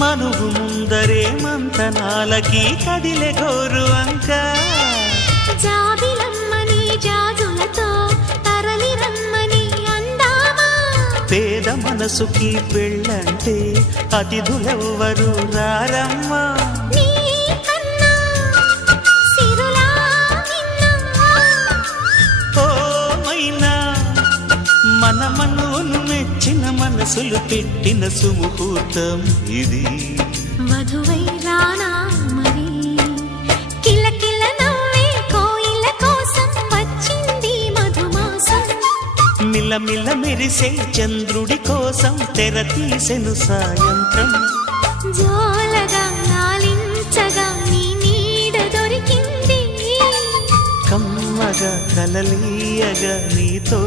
మనువు ముందరే మంత కదిలే గోరు అంక జాబిలమ్మని జాజులతో తరలి రమ్మని అందామా పేద మనసుకి పెళ్ళంటే అతిథులెవ్వరు రారమ్మా మనసులు పెట్టిన సుముహూర్తం ఇది వధువై రానా మరి కిలకిల నవ్వే కోయిల కోసం వచ్చింది మధుమాసం మిలమిల మెరిసే చంద్రుడి కోసం తెర తీసెను సాయంత్రం జోలగా నాలించగా నీ నీడ దొరికింది కమ్మగా కలలీయగా నీతో